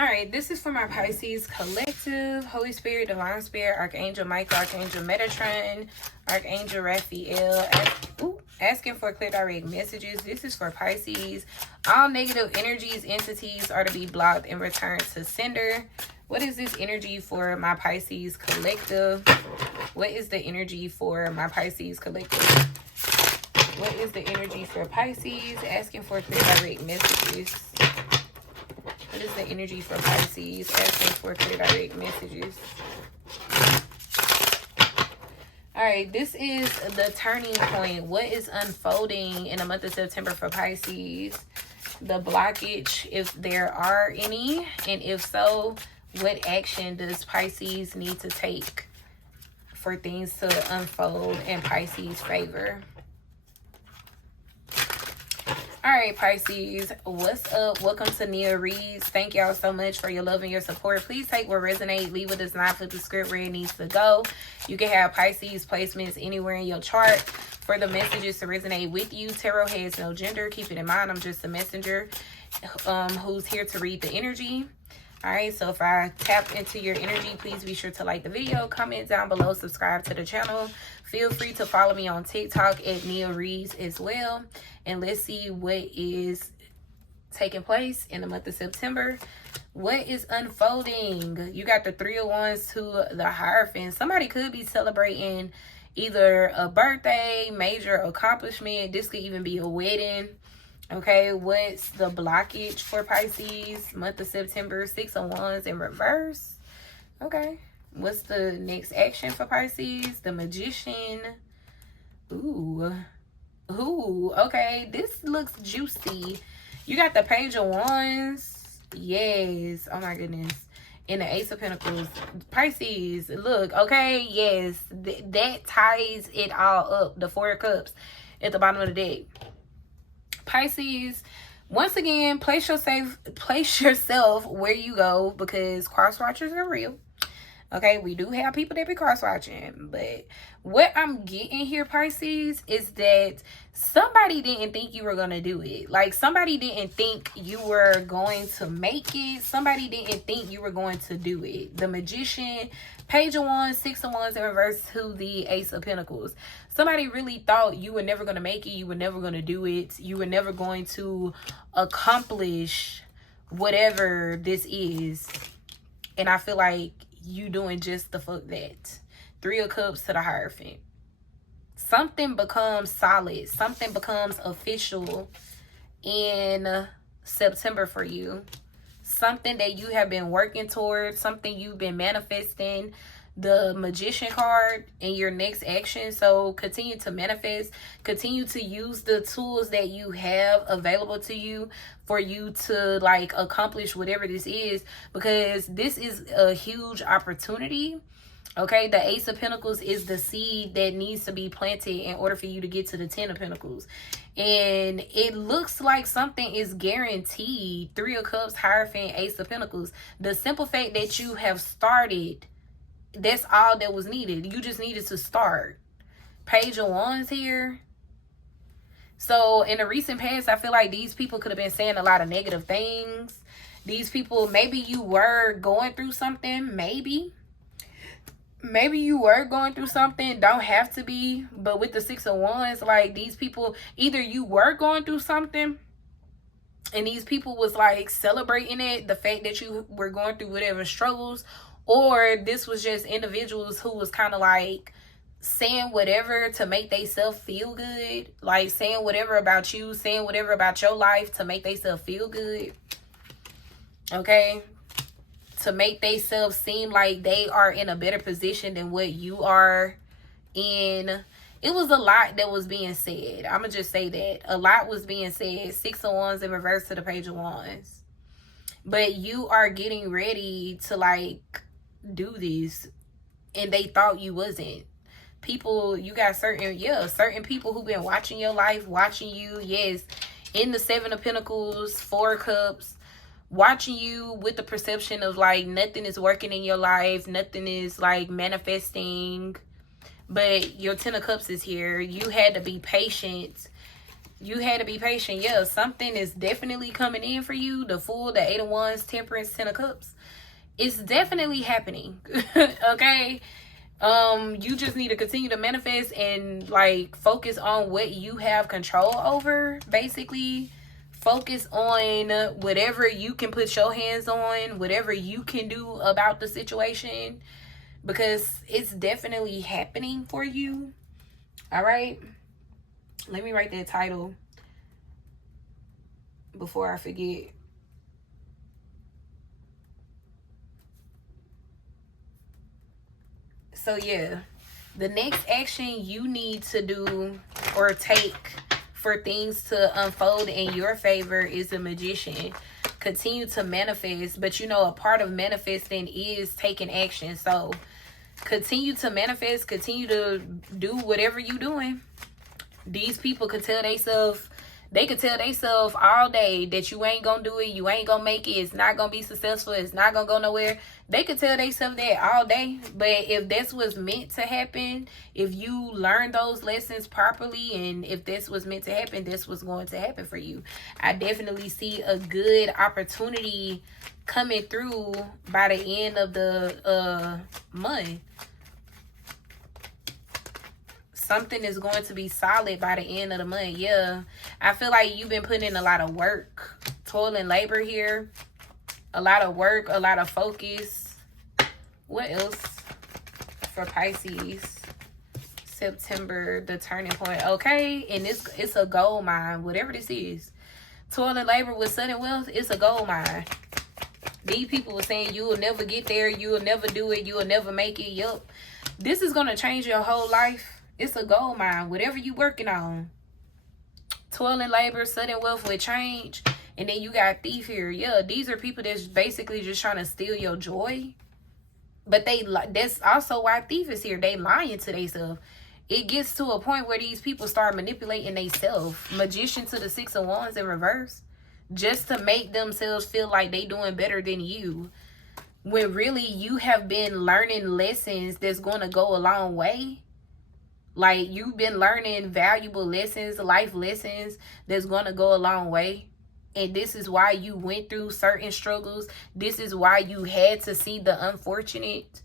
All right, this is for my Pisces collective. Holy Spirit, Divine Spirit, Archangel Michael, Archangel Metatron, Archangel Raphael. Asking for clear direct messages. This is for Pisces. All negative energies, entities are to be blocked and returned to sender. What is this energy for my Pisces collective? What is the energy for my Pisces collective? What is the energy for Pisces? Asking for clear direct messages. What is the energy for Pisces? Asking for clear direct messages. All right, this is the turning point. What is unfolding in the month of September for Pisces? The blockage, if there are any, and if so, what action does Pisces need to take for things to unfold in Pisces' favor? All right, Pisces, what's up? Welcome to Nia Reads. Thank y'all so much for your love and your support. Please take what resonates, leave what does not, flip the script where it needs to go. You can have Pisces placements anywhere in your chart for the messages to resonate with you. Tarot has no gender. Keep it in mind, I'm just a messenger who's here to read the energy. All right, so if I tap into your energy, please be sure to like the video, comment down below, subscribe to the channel. Feel free to follow me on TikTok at Nia Reads as well. And let's see what is taking place in the month of September. What is unfolding? You got the Three of Wands to the Hierophant. Somebody could be celebrating either a birthday, major accomplishment. This could even be a wedding. Okay, what's the blockage for Pisces? Month of September, Six of Wands in reverse. Okay, what's the next action for Pisces? The Magician. Ooh, okay, this looks juicy. You got the Page of Wands. Yes, oh my goodness. In the Ace of Pentacles. Pisces, look, okay, yes, that ties it all up. The Four of Cups at the bottom of the deck. Pisces, once again, place yourself where you go, because cross watchers are real. Okay, we do have people that be cross watching, but what I'm getting here, Pisces, is that somebody didn't think you were gonna do it. Like, somebody didn't think you were going to make it. Somebody didn't think you were going to do it. The Magician, Page of Wands, Six of Wands in reverse to the Ace of Pentacles. Somebody really thought you were never gonna make it. You were never gonna do it. You were never going to accomplish whatever this is. And I feel like you doing just the fuck that. Three of Cups to the Hierophant. Something becomes solid. Something becomes official in September for you. Something that you have been working towards. Something you've been manifesting. The Magician card in your next action. So continue to manifest. Continue to use the tools that you have available to you for you to like accomplish whatever this is, because this is a huge opportunity. Okay, the Ace of Pentacles is the seed that needs to be planted in order for you to get to the Ten of Pentacles. And it looks like something is guaranteed. Three of Cups, Hierophant, Ace of Pentacles. The simple fact that you have started, that's all that was needed. You just needed to start. Page of Wands here. So in the recent past, I feel like these people could have been saying a lot of negative things. These people, maybe you were going through something. Maybe you were going through something. Don't have to be. But with the Six of Wands, like, these people, either you were going through something and these people was like celebrating it, the fact that you were going through whatever struggles, or this was just individuals who was kind of like saying whatever to make themselves feel good. Like saying whatever about you, saying whatever about your life to make themselves feel good. Okay? To make themselves seem like they are in a better position than what you are in. It was a lot that was being said. I'm going to just say that. A lot was being said. Six of Wands in reverse to the Page of Wands. But you are getting ready to like do this, and they thought you wasn't. People, you got certain people who've been watching your life, watching you, yes, in the Seven of Pentacles, Four of Cups, watching you with the perception of like nothing is working in your life, nothing is like manifesting. But your Ten of Cups is here. You had to be patient You had to be patient. Yeah, something is definitely coming in for you. The Fool, the Eight of Wands, Temperance, Ten of Cups. It's definitely happening. Okay? You just need to continue to manifest and like focus on what you have control over. Basically, focus on whatever you can put your hands on, whatever you can do about the situation, because it's definitely happening for you. All right, let me write that title before I forget. So yeah, the next action you need to do or take for things to unfold in your favor is the Magician. Continue to manifest, but you know, a part of manifesting is taking action. So continue to manifest, continue to do whatever you doing. These people could tell themselves, they could tell themselves all day that you ain't gonna do it, you ain't gonna make it, it's not gonna be successful, it's not gonna go nowhere. They could tell themselves that all day, but if that's what's meant to happen, if you learn those lessons properly, and if this was meant to happen, this was going to happen for you. I definitely see a good opportunity coming through by the end of the month. Something is going to be solid by the end of the month. Yeah, I feel like you've been putting in a lot of work, toil and labor here. A lot of work, a lot of focus. What else for Pisces? September, the turning point. Okay, and it's a gold mine, whatever this is. Toil and labor with sudden wealth, it's a gold mine. These people were saying you will never get there, you will never do it, you will never make it. Yup. This is going to change your whole life. It's a gold mine, whatever you working on. Toil and labor, sudden wealth with change. And then you got thief here. Yeah, these are people that's basically just trying to steal your joy. But that's also why thief is here. They lying to themselves. It gets to a point where these people start manipulating themselves. Magician to the Six of Wands in reverse. Just to make themselves feel like they doing better than you. When really you have been learning lessons that's going to go a long way. Like, you've been learning valuable lessons, life lessons that's going to go a long way. And this is why you went through certain struggles. This is why you had to see the unfortunate.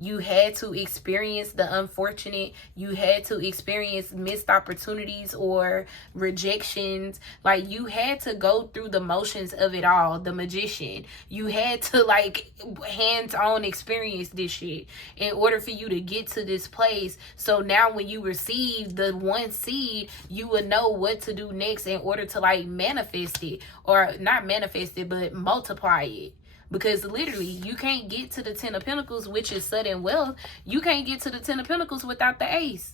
You had to experience the unfortunate. You had to experience missed opportunities or rejections. Like, you had to go through the motions of it all. The Magician. You had to, like, hands-on experience this shit in order for you to get to this place. So now when you receive the one seed, you would know what to do next in order to, like, manifest it. Or not manifest it, but multiply it. Because literally, you can't get to the Ten of Pentacles, which is sudden wealth. You can't get to the Ten of Pentacles without the Ace.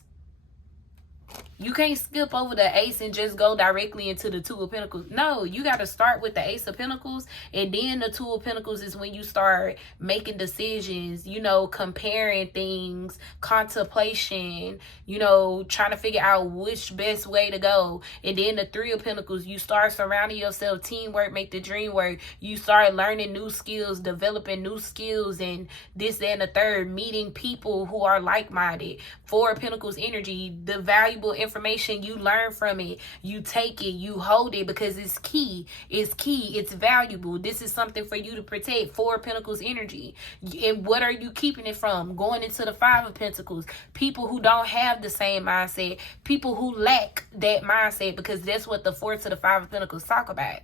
You can't skip over the Ace and just go directly into the Two of Pentacles. No, you got to start with the Ace of Pentacles. And then the Two of Pentacles is when you start making decisions, you know, comparing things, contemplation, you know, trying to figure out which best way to go. And then the Three of Pentacles, you start surrounding yourself. Teamwork make the dream work. You start learning new skills, developing new skills, and this, that, and the third. Meeting people who are like-minded. Four of Pentacles energy, the valuable information you learn from it, you take it, you hold it, because it's key, it's valuable. This is something for you to protect. Four of Pentacles energy. And what are you keeping it from? Going into the Five of Pentacles, people who don't have the same mindset, people who lack that mindset, because that's what the Four to the Five of Pentacles talk about.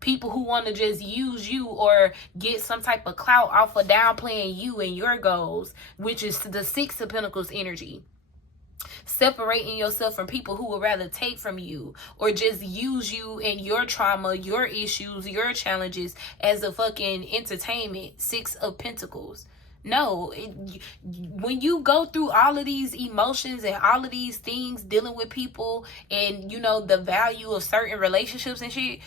People who want to just use you or get some type of clout off of downplaying you and your goals, which is the Six of Pentacles energy. Separating yourself from people who would rather take from you or just use you and your trauma, your issues, your challenges as a fucking entertainment. Six of Pentacles. No, when you go through all of these emotions and all of these things, dealing with people and, you know, the value of certain relationships and shit,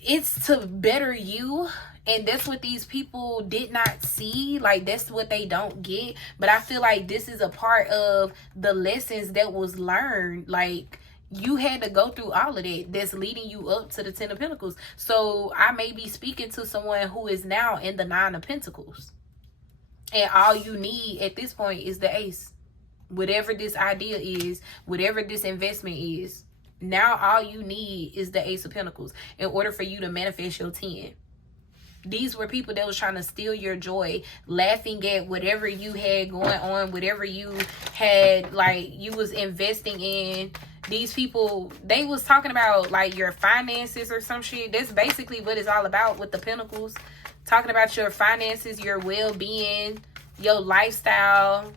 it's to better you. And that's what these people did not see. Like, that's what they don't get. But I feel like this is a part of the lessons that was learned. Like, you had to go through all of that that's leading you up to the Ten of Pentacles. So I may be speaking to someone who is now in the Nine of Pentacles. And all you need at this point is the Ace. Whatever this idea is, whatever this investment is. Now all you need is the Ace of Pentacles in order for you to manifest your 10. These were people that was trying to steal your joy, laughing at whatever you had going on, whatever you had, like, you was investing in. These people, they was talking about, like, your finances or some shit. That's basically what it's all about with the Pentacles. Talking about your finances, your well-being, your lifestyle.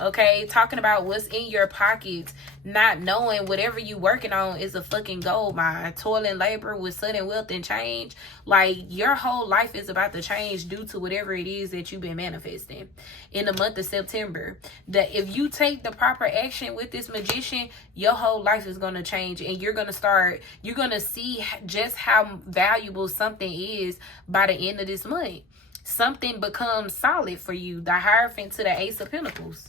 Okay, talking about what's in your pockets, not knowing whatever you working on is a fucking gold mine. Toil and labor with sudden wealth and change. Like, your whole life is about to change due to whatever it is that you've been manifesting in the month of September. That if you take the proper action with this Magician, your whole life is going to change, and you're going to see just how valuable something is by the end of this month. Something becomes solid for you. The Hierophant to the Ace of Pentacles.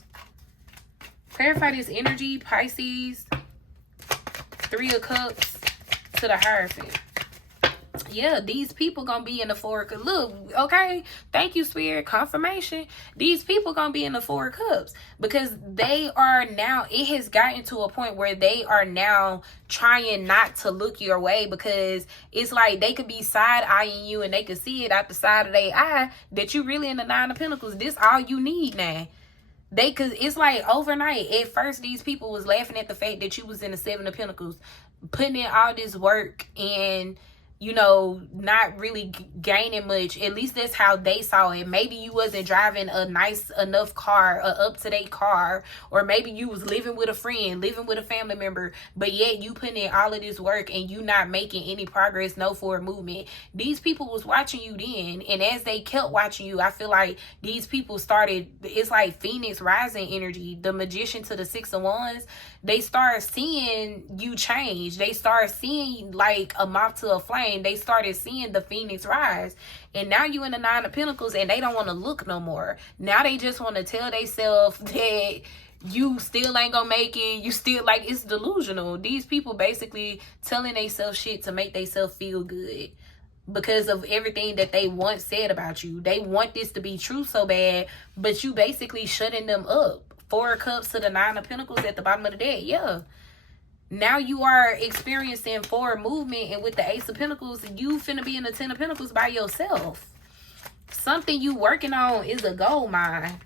Clarify this energy, Pisces. 3 of Cups to the Hierophant. Yeah, these people gonna be in the 4 of Cups. Look, okay, thank you, Spirit, confirmation. These people gonna be in the 4 of Cups because they are now, it has gotten to a point where they are now trying not to look your way, because it's like they could be side-eyeing you and they could see it out the side of their eye that you really in the 9 of Pentacles. This all you need now. Cause it's like overnight. At first, these people was laughing at the fact that you was in the 7 of Pentacles, putting in all this work and, you know, not really gaining much. At least that's how they saw it. Maybe you wasn't driving a nice enough car, a up-to-date car, or maybe you was living with a friend, living with a family member, but yet you putting in all of this work and you not making any progress, no forward movement. These people was watching you then, and as they kept watching you, I feel like these people started, it's like Phoenix rising energy, the Magician to the 6 of Wands. They start seeing you change. They start seeing like a moth to a flame. They started seeing the Phoenix rise. And now you in the 9 of Pentacles and they don't want to look no more. Now they just want to tell themselves that you still ain't gonna make it. You still, like, it's delusional. These people basically telling themselves shit to make themselves feel good because of everything that they once said about you. They want this to be true so bad, but you basically shutting them up. 4 of Cups to the 9 of Pentacles at the bottom of the deck. Yeah. Now you are experiencing forward movement, and with the Ace of Pentacles, you finna be in the 10 of Pentacles by yourself. Something you working on is a gold mine.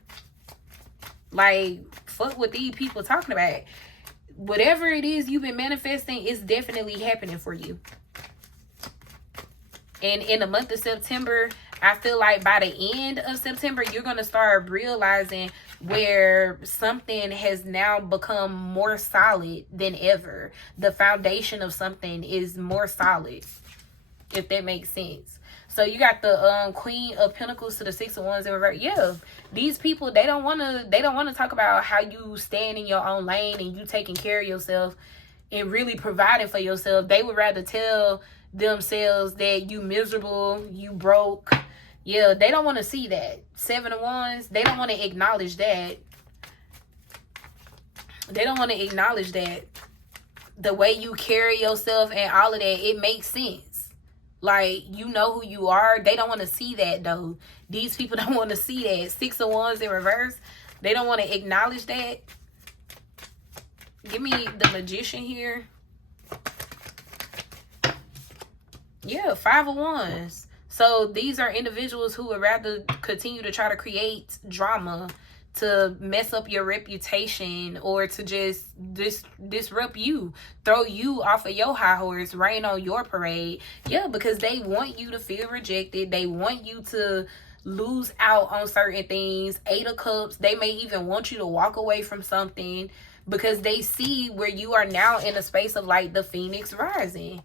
Like, fuck what these people talking about. Whatever it is you've been manifesting is definitely happening for you. And in the month of September, I feel like by the end of September, you're going to start realizing where something has now become more solid than ever. The foundation of something is more solid, if that makes sense. So you got the Queen of Pentacles to the 6 of Wands in reverse. Yeah, these people, they don't want to talk about how you stand in your own lane and you taking care of yourself and really providing for yourself. They would rather tell themselves that you miserable, you broke. Yeah, they don't want to see that. 7 of Wands, they don't want to acknowledge that. They don't want to acknowledge that. The way you carry yourself and all of that, it makes sense. Like, you know who you are. They don't want to see that, though. These people don't want to see that. 6 of Wands in reverse, they don't want to acknowledge that. Give me the Magician here. Yeah, 5 of Wands. So these are individuals who would rather continue to try to create drama, to mess up your reputation, or to just disrupt you, throw you off of your high horse, rain on your parade. Yeah, because they want you to feel rejected. They want you to lose out on certain things. 8 of Cups, they may even want you to walk away from something because they see where you are now in a space of like the Phoenix rising.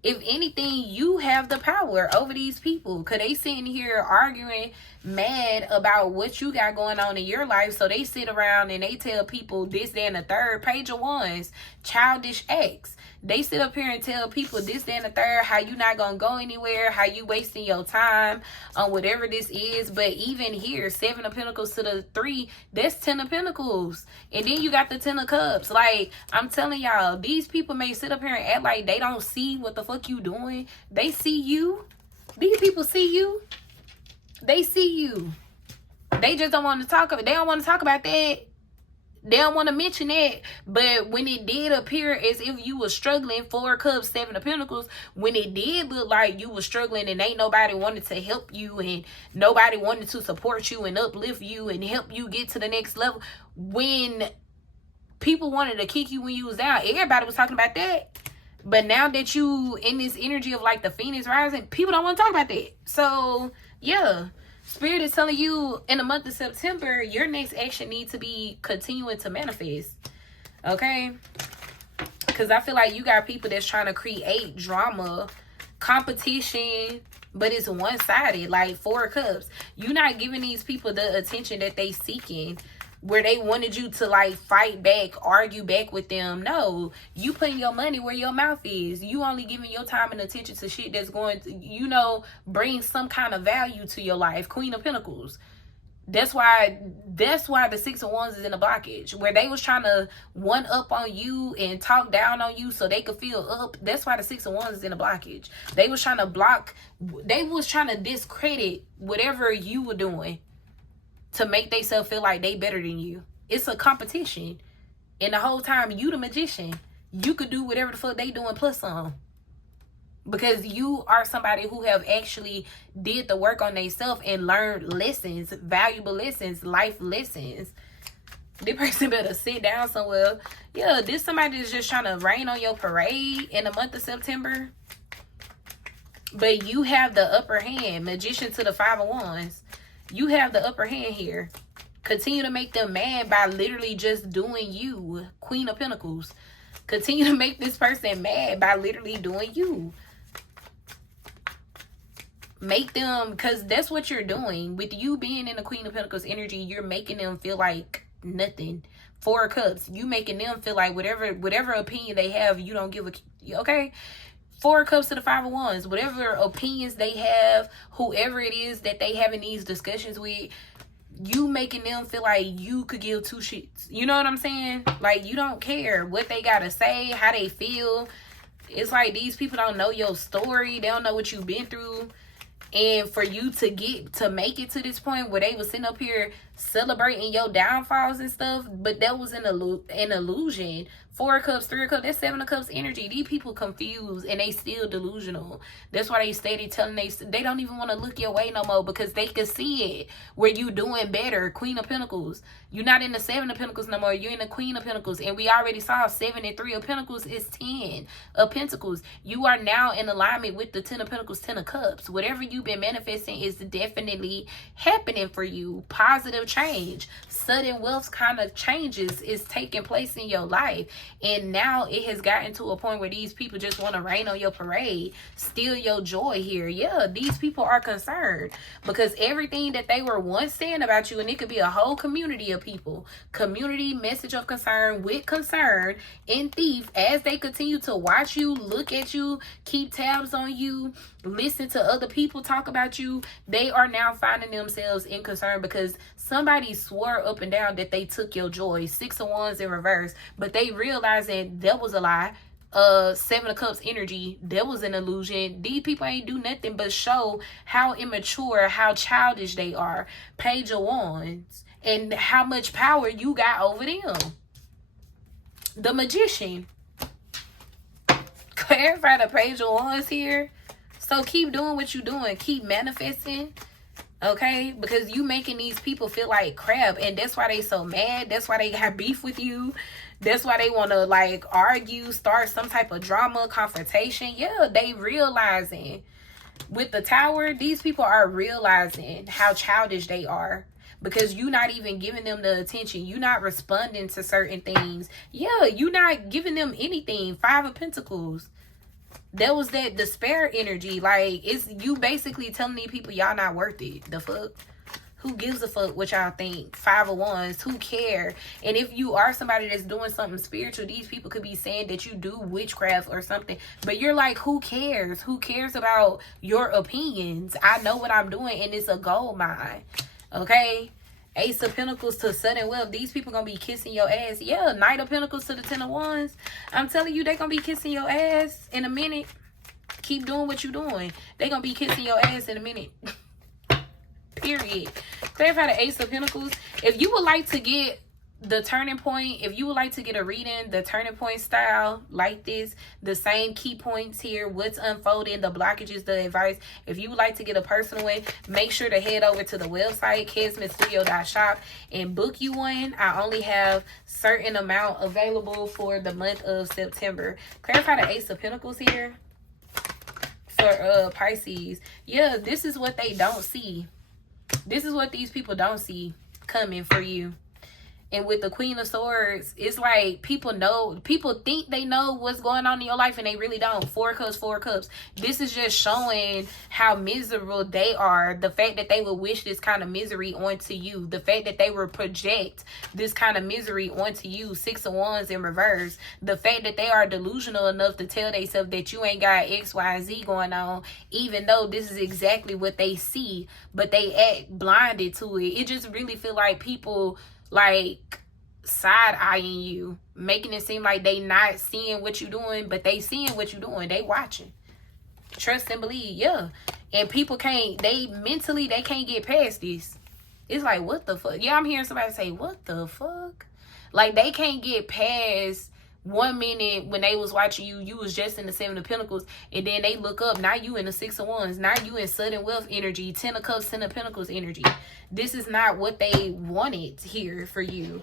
If anything, you have the power over these people, because they sitting here arguing mad about what you got going on in your life. So they sit around and they tell people this, that, and the third. Page of Wands, childish acts. They sit up here and tell people this, that, and the third, how you not going to go anywhere, how you wasting your time on whatever this is. But even here, 7 of Pentacles to the 3, that's 10 of Pentacles. And then you got the 10 of Cups. Like, I'm telling y'all, these people may sit up here and act like they don't see what the fuck you doing. They see you. These people see you. They see you. They just don't want to talk about it. They don't want to talk about that. They don't want to mention that, but when it did appear as if you were struggling, 4 of Cups, 7 of Pentacles, when it did look like you were struggling and ain't nobody wanted to help you and nobody wanted to support you and uplift you and help you get to the next level, when people wanted to kick you when you was down, everybody was talking about that. But now that you in this energy of like the Phoenix rising, people don't want to talk about that. So yeah, Spirit is telling you in the month of September, your next action needs to be continuing to manifest. Okay? Because I feel like you got people that's trying to create drama, competition, but it's one-sided. Like 4 of Cups. You're not giving these people the attention that they seeking, where they wanted you to like fight back, argue back with them. No, you putting your money where your mouth is. You only giving your time and attention to shit that's going to, you know, bring some kind of value to your life. Queen of Pentacles. That's why the 6 of Wands is in a blockage, where they was trying to one up on you and talk down on you so they could feel up. That's why the 6 of Wands is in a blockage. They was trying to block, they was trying to discredit whatever you were doing to make themselves feel like they better than you. It's a competition. And the whole time, you the magician. You could do whatever the fuck they doing plus some. Because you are somebody who have actually did the work on themselves and learned lessons, valuable lessons, life lessons. This person better sit down somewhere. Yeah, this somebody that's just trying to rain on your parade in the month of September. But you have the upper hand. Magician to the 5 of Wands. You have the upper hand here. Continue to make them mad by literally just doing you. Queen of Pentacles. Continue to make this person mad by literally doing you. Make them, because that's what you're doing. With you being in the Queen of Pentacles energy, you're making them feel like nothing. 4 of Cups. You making them feel like whatever opinion they have, you don't give a... Okay? 4 of Cups to the 5 of Wands. Whatever opinions they have, whoever it is that they having these discussions with, you making them feel like you could give 2 shits. You know what I'm saying? Like, you don't care what they gotta say, how they feel. It's like these people don't know your story. They don't know what you've been through. And for you to make it to this point where they was sitting up here celebrating your downfalls and stuff, but that was an illusion. 4 of Cups, 3 of Cups, that's 7 of Cups energy. These people confused and they still delusional. That's why they steady telling they don't even want to look your way no more, because they can see it where you doing better. Queen of Pentacles. You're not in the 7 of Pentacles no more. You're in the Queen of Pentacles. And we already saw 7 and 3 of Pentacles is 10 of Pentacles. You are now in alignment with the 10 of Pentacles, 10 of Cups. Whatever you've been manifesting is definitely happening for you. Positive change. Sudden wealth kind of changes is taking place in your life. And now it has gotten to a point where these people just want to rain on your parade, steal your joy here. Yeah, these people are concerned because everything that they were once saying about you, and it could be a whole community of people, community message of concern with concern and thief, as they continue to watch you, look at you, keep tabs on you, listen to other people talk about you, they are now finding themselves in concern because somebody swore up and down that they took your joy. 6 of Wands in reverse, but they realizing that was a lie. 7 of Cups energy, that was an illusion. These people ain't do nothing but show how immature, how childish they are. Page of Wands, and how much power you got over them. The Magician. Clarify the Page of Wands here. So keep doing what you're doing. Keep manifesting. Okay? Because you making these people feel like crap. And that's why they so mad. That's why they got beef with you. That's why they want to like argue, start some type of drama, confrontation. Yeah, they realizing. With the Tower, these people are realizing how childish they are. Because you're not even giving them the attention. You're not responding to certain things. Yeah, you're not giving them anything. 5 of Pentacles. That was that despair energy. Like, it's you basically telling these people y'all not worth it. The fuck? Who gives a fuck what y'all think? 5 of Wands. Who care? And if you are somebody that's doing something spiritual, these people could be saying that you do witchcraft or something. But you're like, who cares? Who cares about your opinions? I know what I'm doing, and it's a gold mine. Okay? Ace of Pentacles to sudden wealth. These people gonna be kissing your ass. Yeah, Knight of Pentacles to the 10 of Wands. I'm telling you, they gonna be kissing your ass in a minute. Keep doing what you're doing. They gonna be kissing your ass in a minute. Period. Clarify the Ace of Pentacles. If you would like to get the turning point, if you would like to get a reading, the turning point style like this, the same key points here, what's unfolding, the blockages, the advice. If you would like to get a personal one, make sure to head over to the website KSMithStudio.shop and book you one. I only have certain amount available for the month of September. Clarify the Ace of Pentacles here for Pisces. Yeah, this is what they don't see. This is what these people don't see coming for you. And with the Queen of Swords, it's like people think they know what's going on in your life and they really don't. Four Cups, Four Cups. This is just showing how miserable they are. The fact that they would wish this kind of misery onto you. The fact that they would project this kind of misery onto you. Six of Wands in reverse. The fact that they are delusional enough to tell themselves that you ain't got X, Y, and Z going on, even though this is exactly what they see, but they act blinded to it. It just really feel like people like side-eyeing you, making it seem like they not seeing what you're doing, but they seeing what you're doing. They watching. Trust and believe. Yeah. And people can't get past this. It's like, what the fuck? Yeah, I'm hearing somebody say, what the fuck? Like, they can't get past 1 minute when they was watching you, you was just in the Seven of Pentacles, and then they look up, now you in the Six of Wands, now you in sudden wealth energy, 10 of Cups, 10 of Pentacles energy. This is not what they wanted here for you,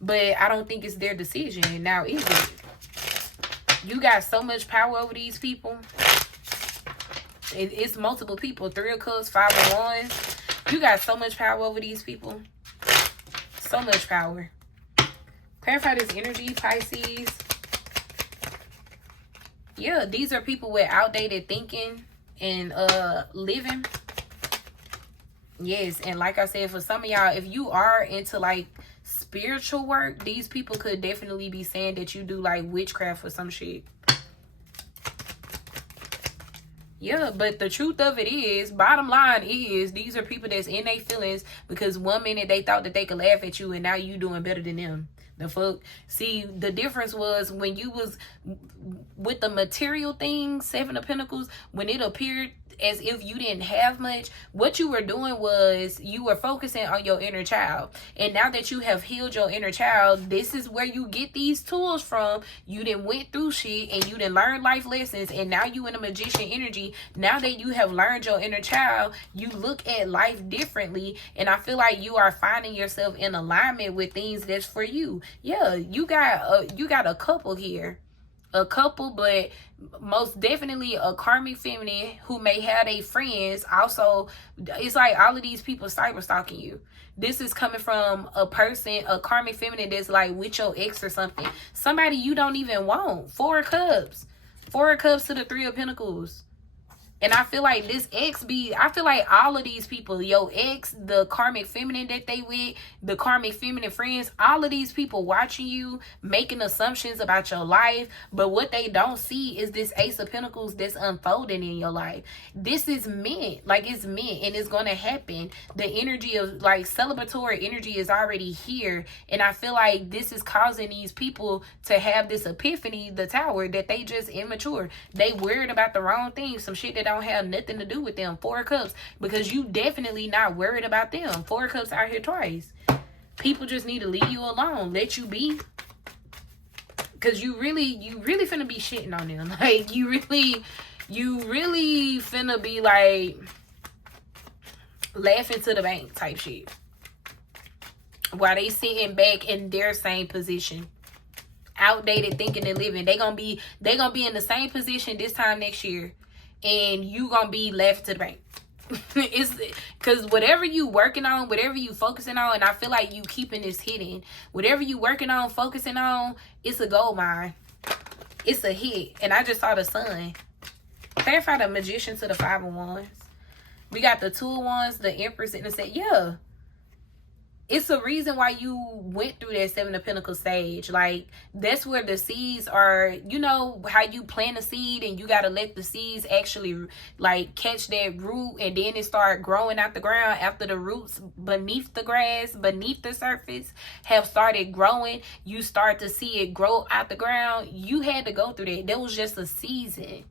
but I don't think it's their decision. Now, is it? You got so much power over these people. It's multiple people. 3 of Cups, 5 of Wands. You got so much power over these people. So much power. Clarify this energy, Pisces. Yeah, these are people with outdated thinking and living. Yes, and like I said, for some of y'all, if you are into like spiritual work, these people could definitely be saying that you do like witchcraft or some shit. Yeah, but the truth of it is, bottom line is, these are people that's in their feelings because 1 minute they thought that they could laugh at you and now you doing better than them. The fuck? See, the difference was when you was with the material thing, Seven of Pentacles, when it appeared as if you didn't have much, what you were doing was you were focusing on your inner child. And now that you have healed your inner child, this is where you get these tools from. You done went through shit and you done learned life lessons, and now you in a magician energy. Now that you have learned your inner child, you look at life differently, and I feel like you are finding yourself in alignment with things that's for you. Yeah, you got a couple here. A couple, but most definitely a karmic feminine who may have their friends. Also, it's like all of these people cyber stalking you. This is coming from a person, a karmic feminine that's like with your ex or something. Somebody you don't even want. 4 of Cups. 4 of Cups to the 3 of Pentacles. And I feel like this ex I feel like all of these people, your ex, the karmic feminine that they with, the karmic feminine friends, all of these people watching you, making assumptions about your life. But what they don't see is this Ace of Pentacles that's unfolding in your life. This is meant, like it's meant, and it's going to happen. The energy of like celebratory energy is already here. And I feel like this is causing these people to have this epiphany, the Tower, that they just immature. They worried about the wrong things, some shit that don't have nothing to do with them. 4 of Cups, because you definitely not worried about them. 4 of Cups out here twice. People just need to leave you alone, let you be, because you really finna be shitting on them. Like you really finna be like laughing to the bank type shit while they sitting back in their same position, outdated thinking and living. They gonna be in the same position this time next year, and you gonna be laughing to the bank. It's because whatever you working on, whatever you focusing on, and I feel like you keeping this hidden, whatever you working on, focusing on, it's a gold mine. It's a hit. And I just saw the sun. Clarify the Magician to the 5 of Wands. We got the 2 of Wands, the Empress, and the set. Yeah. It's a reason why you went through that 7 of Pentacles stage. Like, that's where the seeds are. You know how you plant a seed and you got to let the seeds actually, like, catch that root, and then it start growing out the ground after the roots beneath the grass, beneath the surface, have started growing. You start to see it grow out the ground. You had to go through that. That was just a season.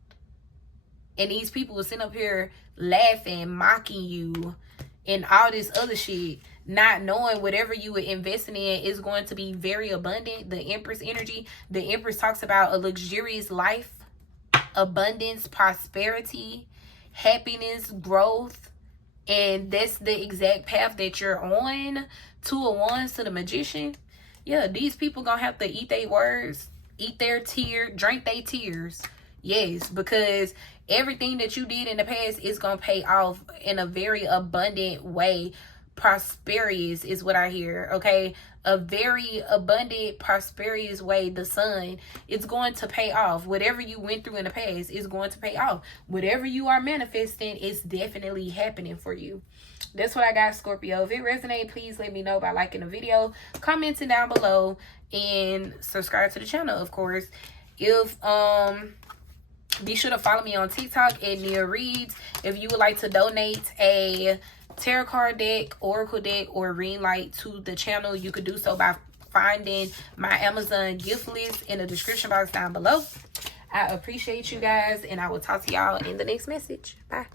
And these people were sitting up here laughing, mocking you, and all this other shit. not knowing whatever you were investing in is going to be very abundant. The Empress energy, the Empress talks about a luxurious life, abundance, prosperity, happiness, growth, and that's the exact path that you're on. 2 of Wands to the Magician. Yeah, these people gonna have to eat their words, eat their tears, drink their tears. Yes, because everything that you did in the past is gonna pay off in a very abundant way. Prosperous is what I hear, okay? A very abundant, prosperous way. The Sun, it's going to pay off. Whatever you went through in the past is going to pay off. Whatever you are manifesting is definitely happening for you. That's what I got, Scorpio. If it resonates, please let me know by liking the video, commenting down below, and subscribe to the channel, of course. If be sure to follow me on TikTok at Nia Reads. If you would like to donate a tarot card deck, oracle deck, or ring light to the channel, you could do so by finding my Amazon gift list in the description box down below. I appreciate you guys, and I will talk to y'all in the next message. Bye.